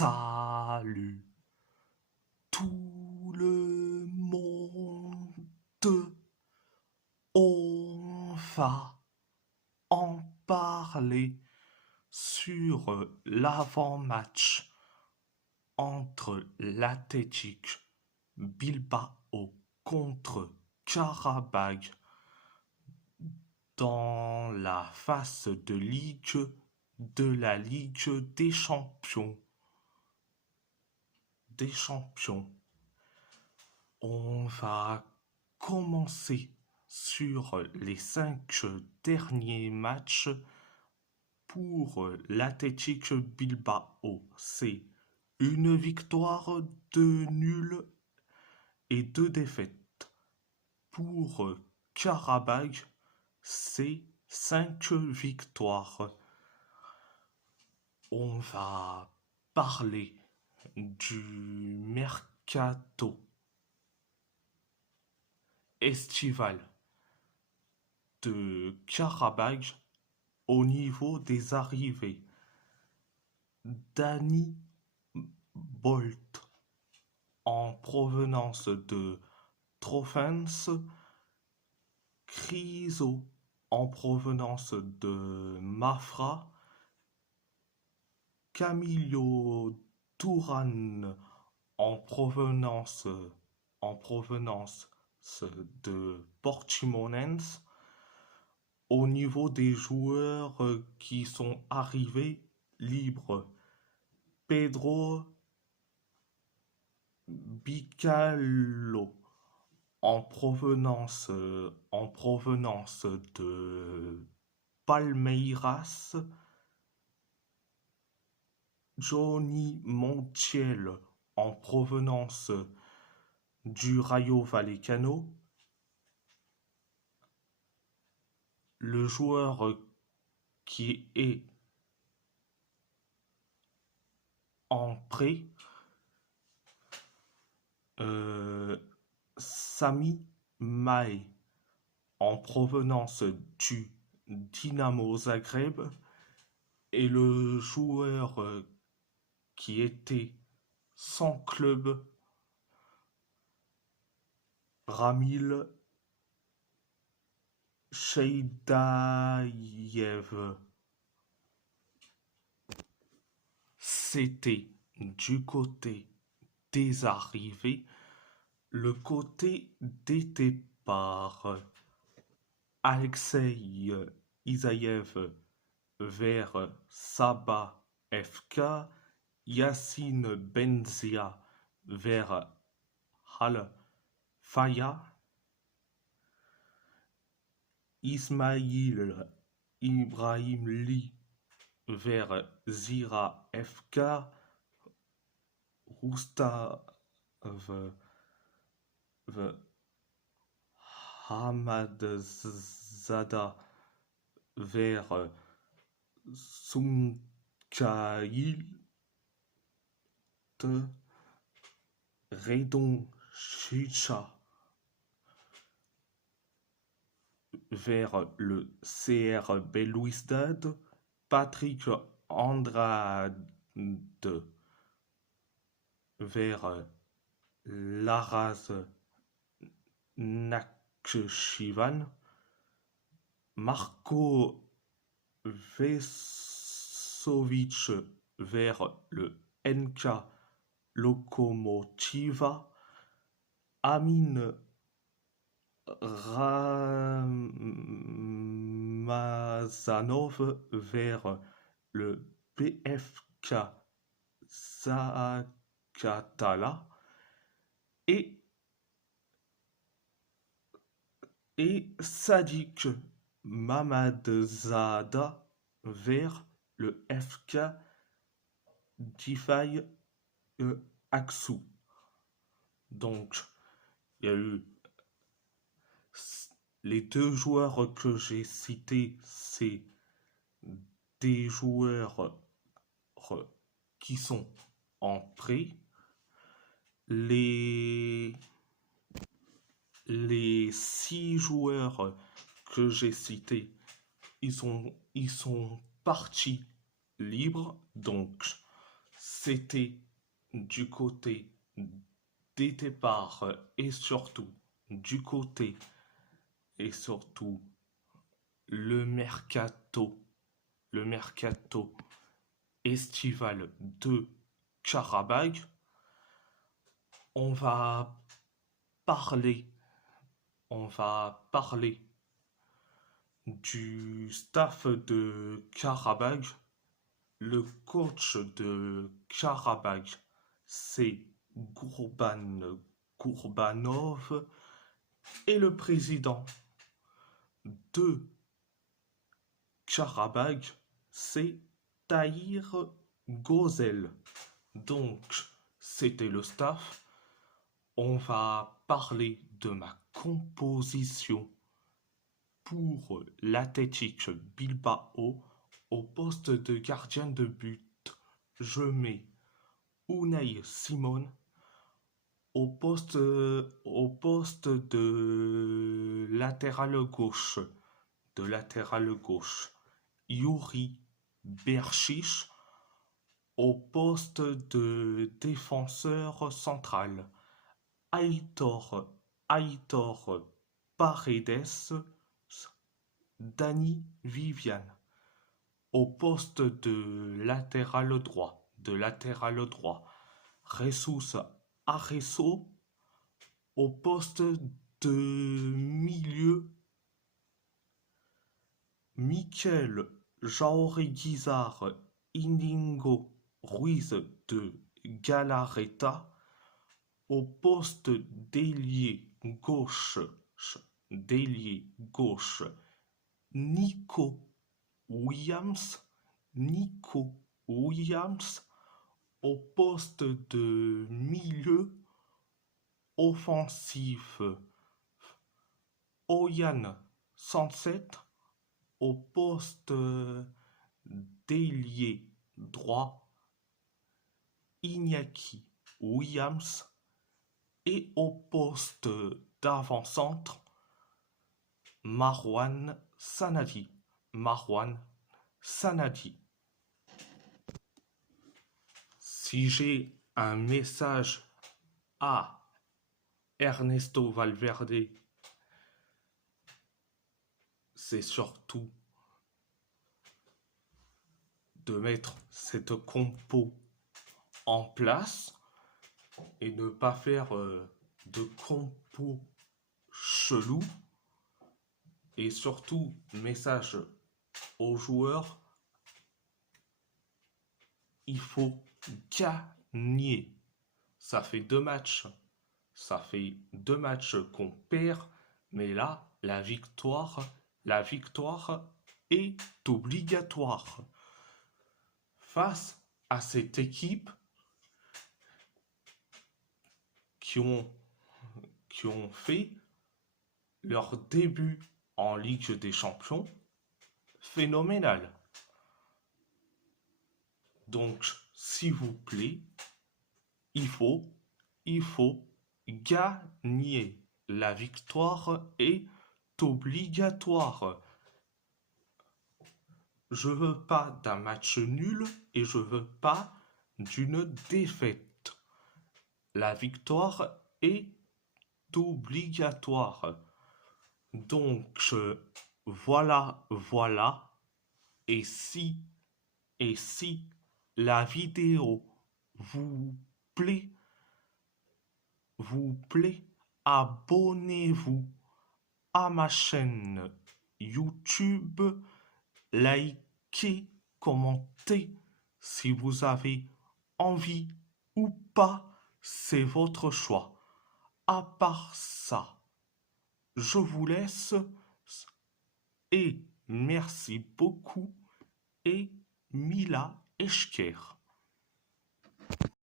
Salut tout le monde, on va en parler sur l'avant-match entre l'Athletic Bilbao contre Karabakh dans la phase de Ligue de la Ligue des Champions. On va commencer sur les 5 derniers matchs pour l'Athletic Bilbao. C'est une victoire, 2 nuls et 2 défaites. Pour Karabakh, c'est 5 victoires. On va parler du mercato estival de Karabakh au niveau des arrivées. Danny Bolt en provenance de Trofens, Criso en provenance de Mafra, Camillo Touran en provenance de Portimonense. Au niveau des joueurs qui sont arrivés libres, Pedro Bicallo en provenance de Palmeiras, Johnny Montiel en provenance du Rayo Vallecano. Le joueur qui est en prêt, Sami Mae en provenance du Dinamo Zagreb, et le joueur qui était sans club, Ramil Cheidayev. C'était du côté des arrivées. Le côté des départs, Alexei Isaïev vers Saba FK, Yassine Benzia vers Al Faya, Ismail Ibrahim Lee vers Zira FK, Rustav Hamadzada vers Sumkail, Redon Chicha vers le CR Belouizdad, Patrick Andrade vers l'Araz Nakhchivan, Marko Vesovic vers le NK Lokomotiva, Amin Ramazanov vers le PFK Zaqatala, et Sadiq Mamadzada vers le FK Difai Aksu. Donc, il y a eu les 2 joueurs que j'ai cités, c'est des joueurs qui sont en prêt. Les 6 joueurs que j'ai cités, ils sont partis libres. Donc, c'était du côté des départs et surtout du côté et surtout le mercato, le mercato estival de Karabakh. On va parler, on va parler du staff de Karabakh. Le coach de Karabakh, c'est Gourban Gourbanov et le président de Karabakh, c'est Tahir Gozel. Donc, c'était le staff. On va parler de ma composition pour l'Athletic Bilbao. Au poste de gardien de but, je mets Unai Simon. Au poste de latéral gauche, Yuri Berchiche. Au poste de défenseur central, Aitor Paredes, Dani Vivian. Au poste de latéral droit, Jesus Arreso. Au poste de milieu, Mikel Jaoreguizar Inigo Ruiz de Galarreta. Au poste d'ailier gauche, Nico Williams. Au poste de milieu offensif, Oyan Sanset. Au poste d'ailier droit, Iñaki Williams. Et au poste d'avant-centre, Marwan Sanadi. Si j'ai un message à Ernesto Valverde, c'est surtout de mettre cette compo en place et ne pas faire de compo chelou. Et surtout, message aux joueurs, il faut gagner. Ça fait deux matchs qu'on perd, mais là, la victoire est obligatoire. Face à cette équipe qui ont fait leur début en Ligue des Champions phénoménal. Donc, s'il vous plaît, il faut gagner. La victoire est obligatoire. Je veux pas d'un match nul et je veux pas d'une défaite. La victoire est obligatoire. Donc, voilà. Et si la vidéo vous plaît, abonnez-vous à ma chaîne YouTube, likez, commentez si vous avez envie ou pas, c'est votre choix. À part ça, je vous laisse et merci beaucoup et Mila Eşker.